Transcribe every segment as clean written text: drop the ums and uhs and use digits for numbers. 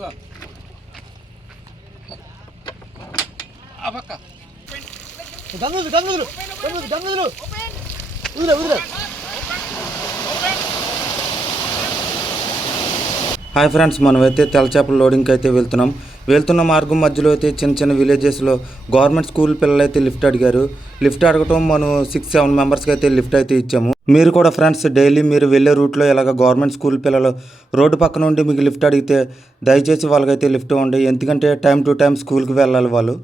Hi friends, మనమైతే తెల్లచేపల లోడింగ్కి అయితే వెళ్తున్న మార్గం మధ్యలో అయితే చిన్న విలేజెస్లో గవర్నమెంట్ స్కూల్ పిల్లలు అయితే లిఫ్ట్ అడిగారు. లిఫ్ట్ అడగటం మనం 6-7 మెంబర్స్కి అయితే లిఫ్ట్ అయితే ఇచ్చాము. మీరు కూడా ఫ్రెండ్స్ డైలీ మీరు వెళ్ళే రూట్లో ఇలాగ గవర్నమెంట్ స్కూల్ పిల్లలు రోడ్డు పక్కన ఉండి మీకు లిఫ్ట్ అడిగితే దయచేసి వాళ్ళకైతే లిఫ్ట్ ఇవ్వండి. ఎందుకంటే టైం టు టైం స్కూల్కి వెళ్ళాలి వాళ్ళు.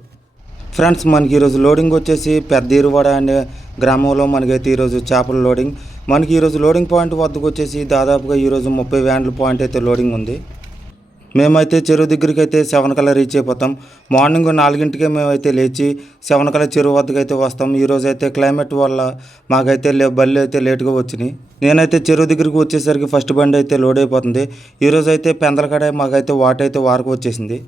ఫ్రెండ్స్, మనకి ఈరోజు లోడింగ్ వచ్చేసి పెద్ద ఇరువాడ అనే గ్రామంలో మనకైతే ఈరోజు చేపల లోడింగ్. మనకి ఈరోజు లోడింగ్ పాయింట్ వద్దకు వచ్చేసి దాదాపుగా ఈరోజు 30 వ్యాన్ల పాయింట్ అయితే లోడింగ్ ఉంది. మేమైతే చెరువు దగ్గరికి అయితే 7 కల్లా రీచ్ అయిపోతాం. మార్నింగ్ 4ంటికే మేమైతే లేచి 7 కల్లా చెరువు వద్దకు అయితే వస్తాం. ఈరోజు అయితే క్లైమేట్ వల్ల మాకైతే బళ్ళు అయితే లేట్గా వచ్చినాయి. నేనైతే చెరువు దగ్గరికి వచ్చేసరికి ఫస్ట్ బండి అయితే లోడ్ అయిపోతుంది. ఈరోజు అయితే పెందలకాడ మాకైతే వాటర్ అయితే వారకు వచ్చేసింది.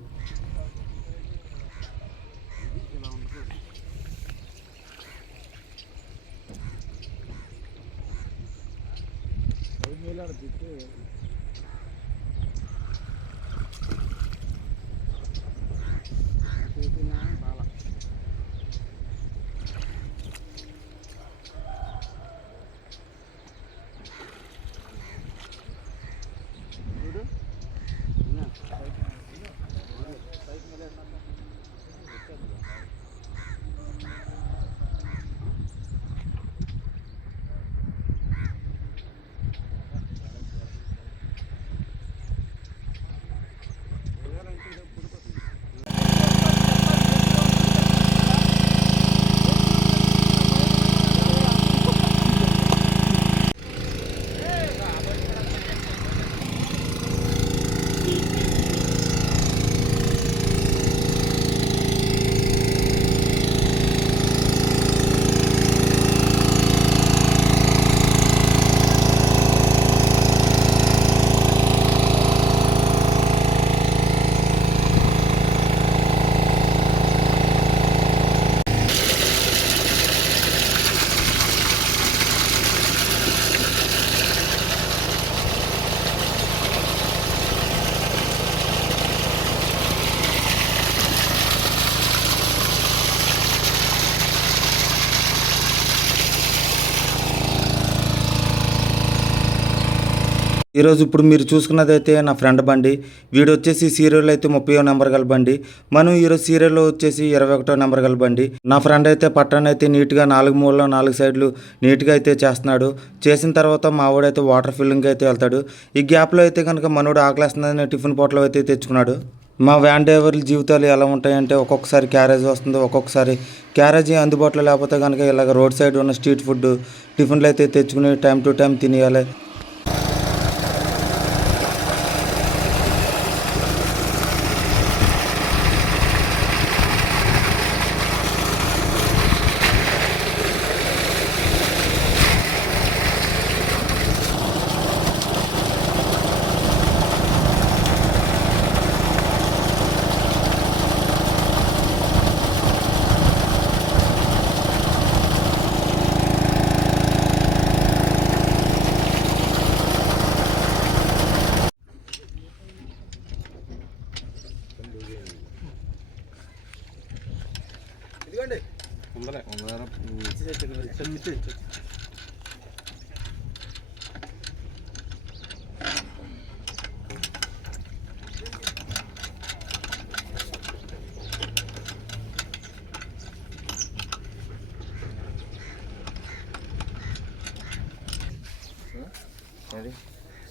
ఈరోజు ఇప్పుడు మీరు చూసుకున్నదైతే నా ఫ్రెండ్ బండి. వీడు వచ్చేసి సీరియల్ అయితే 30వ నెంబర్ గల బండి. మనం ఈరోజు సీరియల్లో వచ్చేసి 21వ నెంబర్ గల బండి. నా ఫ్రెండ్ అయితే పట్టాన్ని అయితే నీట్గా 4 మూలలో 4 సైడ్లు నీట్గా అయితే చేస్తున్నాడు. చేసిన తర్వాత మా వాడైతే వాటర్ ఫిల్లింగ్కి అయితే వెళ్తాడు. ఈ గ్యాప్లో అయితే కనుక మనోడు ఆకలేస్తుందని టిఫిన్ పోట్లో అయితే తెచ్చుకున్నాడు. మా వ్యాన్ డ్రైవర్ల జీవితాలు ఎలా ఉంటాయంటే ఒక్కొక్కసారి క్యారేజ్ వస్తుంది, ఒక్కొక్కసారి క్యారేజీ అందుబాటులో లేకపోతే కనుక ఇలాగ రోడ్ సైడ్ ఉన్న స్ట్రీట్ ఫుడ్ టిఫిన్లు అయితే తెచ్చుకుని టైం టు టైం తినేయాలి.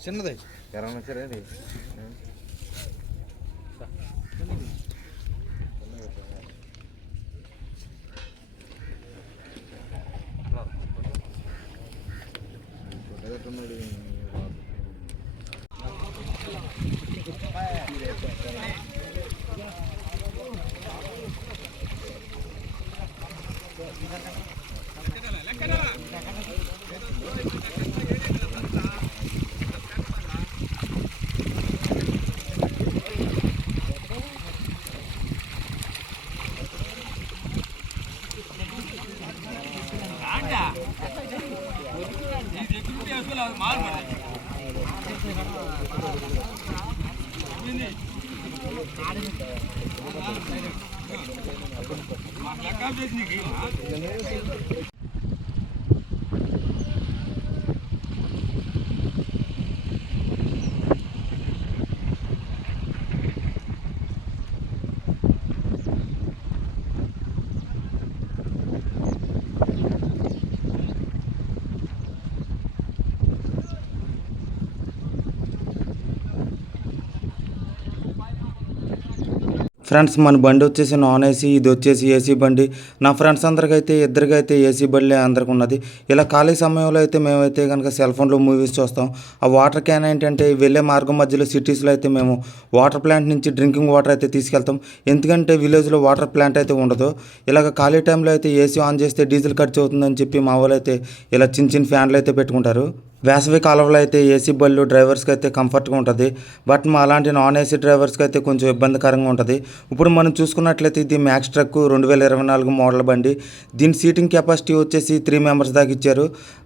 చిన్నది ఎలా వచ్చారా ఫ్రెండ్స్ మన బండి వచ్చేసి నాన్ ఏసీ, ఇది వచ్చేసి ఏసీ బండి. నా ఫ్రెండ్స్ అందరికైతే ఇద్దరికైతే ఏసీ బండిలే అందరికి ఉన్నది. ఇలా ఖాళీ సమయంలో అయితే మేమైతే కనుక సెల్ ఫోన్లో మూవీస్ చూస్తాం. ఆ వాటర్ క్యాన్ ఏంటంటే వెళ్ళే మార్గం మధ్యలో సిటీస్లో అయితే మేము వాటర్ ప్లాంట్ నుంచి డ్రింకింగ్ వాటర్ అయితే తీసుకెళ్తాం. ఎందుకంటే విలేజ్లో వాటర్ ప్లాంట్ అయితే ఉండదు. ఇలాగ ఖాళీ టైంలో అయితే ఏసీ ఆన్ చేస్తే డీజిల్ ఖర్చు అవుతుందని చెప్పి మా వాళ్ళు అయితే ఇలా చిన్న చిన్న ఫ్యాన్లు అయితే పెట్టుకుంటారు. వేసవి కాలంలో అయితే ఏసీ బళ్ళు డ్రైవర్స్కి అయితే కంఫర్ట్గా ఉంటుంది. బట్ మా అలాంటి నాన్ ఏసీ డ్రైవర్స్కి అయితే కొంచెం ఇబ్బందికరంగా ఉంటుంది. ఇప్పుడు మనం చూసుకున్నట్లయితే ఇది మ్యాక్స్ ట్రక్ 2024 మోడల్ బండి. దీని సీటింగ్ కెపాసిటీ వచ్చేసి 3 మెంబర్స్ దాకా ఇచ్చారు.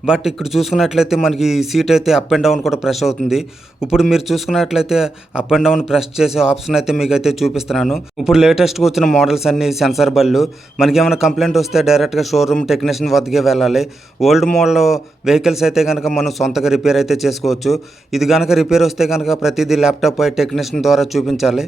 బట్ ఇక్కడ చూసుకున్నట్లయితే మనకి సీట్ అయితే అప్ అండ్ డౌన్ కూడా ప్రెస్ అవుతుంది. ఇప్పుడు మీరు చూసుకున్నట్లయితే అప్ అండ్ డౌన్ ప్రెస్ చేసే ఆప్షన్ అయితే మీకు అయితే చూపిస్తున్నాను. ఇప్పుడు లేటెస్ట్గా వచ్చిన మోడల్స్ అన్ని సెన్సార్ బళ్ళు. మనకి ఏమైనా కంప్లైంట్ వస్తే డైరెక్ట్గా షోరూమ్ టెక్నీషియన్ వద్దకే వెళ్ళాలి. ఓల్డ్ మోడల్ వెహికల్స్ అయితే కనుక మనం సొంతగా రిపేర్ అయితే చేసుకోవచ్చు. ఇది కనుక రిపేర్ వస్తే కనుక ప్రతిదీ ల్యాప్టాప్ పై టెక్నీషియన్ ద్వారా చూపించాలి.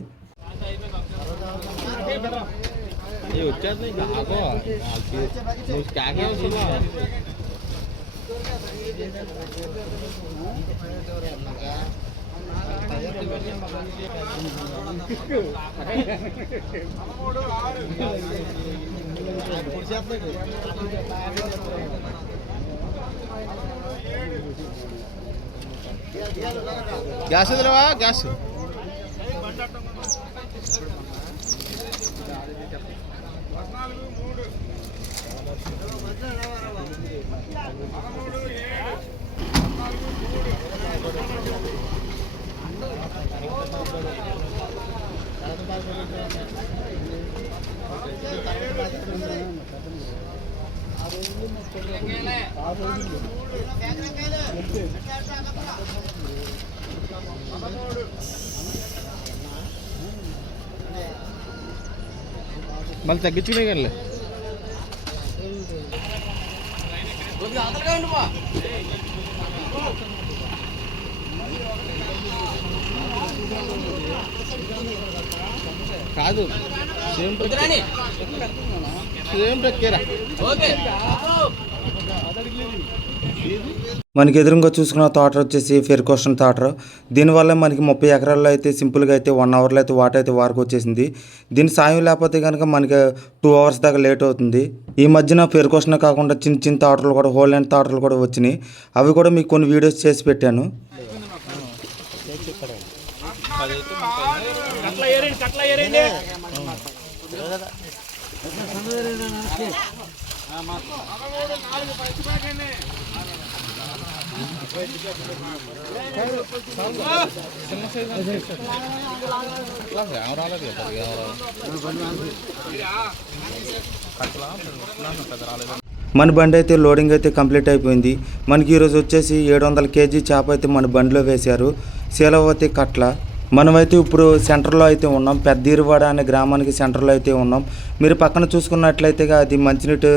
గ్యాస్ వదిలేవా గ్యాస్ మళ్ళీ తగ్గించుకునే కానీ కాదు సేమ్ ట్రక్కేరా. మనకి ఎదురుగా చూసుకున్న తోట వచ్చేసి ఫెర్కోషన్ తోట. దీనివల్ల మనకి 30 ఎకరాల్లో అయితే సింపుల్గా అయితే 1 అవర్లో అయితే వాటర్ అయితే వారికి వచ్చేసింది. దీని సాయం లేకపోతే కనుక మనకి 2 అవర్స్ దాకా లేట్ అవుతుంది. ఈ మధ్యన ఫెర్కోషన్ కాకుండా చిన్న చిన్న తోటలు కూడా హోల్ అండ్ తోటలు కూడా వచ్చినాయి. అవి కూడా మీకు కొన్ని వీడియోస్ చేసి పెట్టాను. మన బండి అయితే లోడింగ్ అయితే కంప్లీట్ అయిపోయింది. మనకి ఈరోజు వచ్చేసి 700 కేజీ చేప అయితే మన బండిలో వేశారు. శీలవతి కట్ల. మనమైతే ఇప్పుడు సెంటర్లో అయితే ఉన్నాం. పెద్దీరువాడ అనే గ్రామానికి సెంటర్లో అయితే ఉన్నాం. మీరు పక్కన చూసుకున్నట్లయితే అది మంచినీటి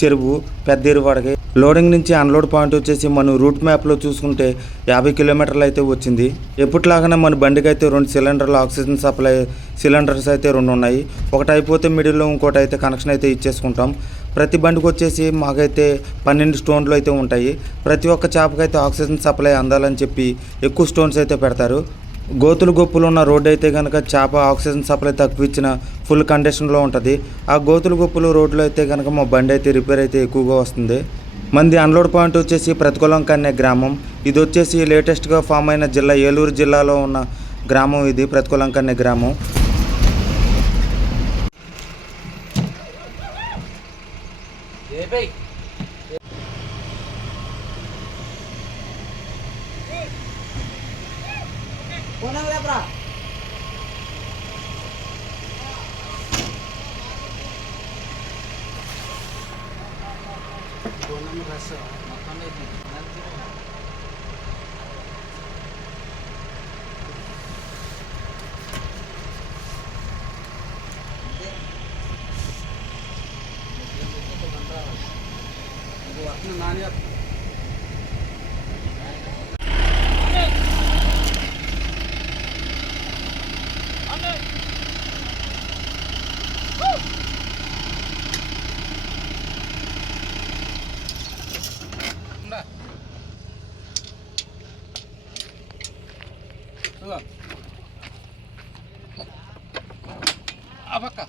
చెరువు పెద్దీరువాడకి. లోడింగ్ నుంచి అన్లోడ్ పాయింట్ వచ్చేసి మనం రూట్ మ్యాప్లో చూసుకుంటే 50 కిలోమీటర్లు అయితే వచ్చింది. ఎప్పటిలాగానే మన బండికి అయితే 2 సిలిండర్లు ఆక్సిజన్ సప్లై సిలిండర్స్ అయితే 2 ఉన్నాయి. ఒకటి అయిపోతే మిడిల్లో ఇంకోటి అయితే కనెక్షన్ అయితే ఇచ్చేసుకుంటాం. ప్రతి బండికి వచ్చేసి మాకైతే 12 స్టోన్లు అయితే ఉంటాయి. ప్రతి ఒక్క చేపకైతే ఆక్సిజన్ సప్లై అందాలని చెప్పి ఎక్కువ స్టోన్స్ అయితే పెడతారు. గోతులు గొప్పులు ఉన్న రోడ్డు అయితే కనుక చేప ఆక్సిజన్ సప్లై తక్కువ ఇచ్చిన ఫుల్ కండిషన్లో ఉంటుంది. ఆ గోతులు గొప్పులు రోడ్లో అయితే కనుక మా బండి అయితే రిపేర్ అయితే ఎక్కువగా వస్తుంది. మంది అన్లోడ్ పాయింట్ వచ్చేసి ప్రతికూలంక అనే గ్రామం. ఇది వచ్చేసి లేటెస్ట్గా ఫామ్ అయిన జిల్లా ఏలూరు జిల్లాలో ఉన్న గ్రామం. ఇది ప్రతికూలంక అనే గ్రామం. పక్క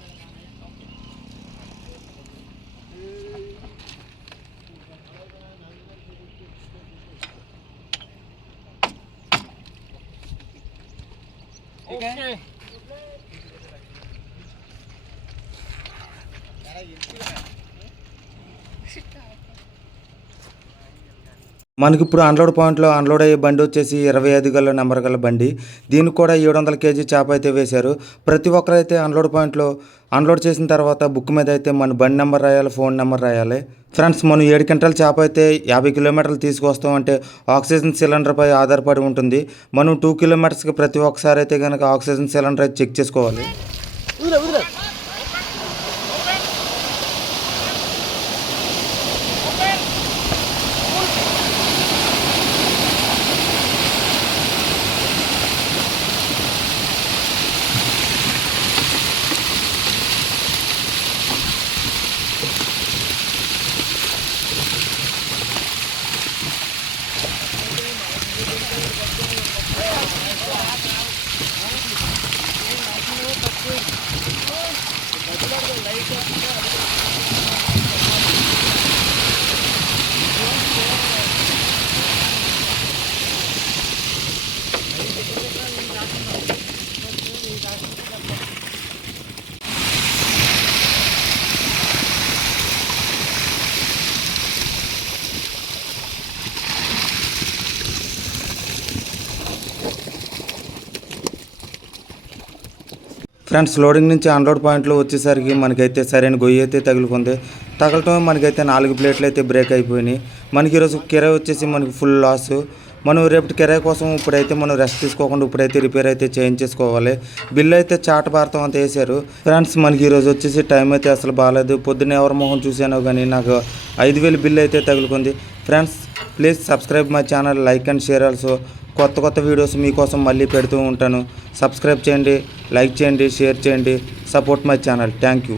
ఓకే మనకి ఇప్పుడు అన్లోడ్ పాయింట్లో అన్లోడ్ అయ్యే బండి వచ్చేసి 25 గల నెంబర్ గల బండి. దీనికి కూడా 700 కేజీ చేప అయితే వేశారు. ప్రతి ఒక్కరైతే అన్లోడ్ పాయింట్లో అన్లోడ్ చేసిన తర్వాత బుక్ మీద అయితే మన బండి నెంబర్ రాయాలి, ఫోన్ నెంబర్ రాయాలి. ఫ్రెండ్స్, మనం 7 క్వింటాల చేప అయితే 50 కిలోమీటర్లు తీసుకొస్తాం అంటే ఆక్సిజన్ సిలిండర్పై ఆధారపడి ఉంటుంది. మనం 2 కిలోమీటర్స్కి ప్రతి ఒక్కసారి అయితే కనుక ఆక్సిజన్ సిలిండర్ అయితే చెక్ చేసుకోవాలి. ఫ్రెండ్స్, లోడింగ్ నుంచి అన్లోడ్ పాయింట్లో వచ్చేసరికి మనకైతే సరైన గొయ్యి అయితే తగులుకుంది. తగలటం మనకైతే 4 ప్లేట్లు అయితే బ్రేక్ అయిపోయినాయి. మనకి ఈరోజు కిరాయి వచ్చేసి మనకి ఫుల్ లాస్. మనం రేపటి కిరాయి కోసం ఇప్పుడైతే మనం రెస్ట్ తీసుకోకుండా ఇప్పుడైతే రిపేర్ అయితే చేయించేసుకోవాలి. బిల్లు అయితే చాట భారతం అంత వేశారు. ఫ్రెండ్స్, మనకి ఈరోజు వచ్చేసి టైం అయితే అసలు బాగాలేదు. పొద్దున్న ఎవరి మొహం చూసానో కానీ నాకు 5,000 బిల్లు అయితే తగులుకుంది. Friends, please subscribe my channel, like and share also. కొత్త వీడియోస్ మీకోసం మళ్ళీ పెడుతూ ఉంటాను. సబ్స్క్రైబ్ చేయండి, లైక్ చేయండి, షేర్ చేయండి. Support my channel. Thank you.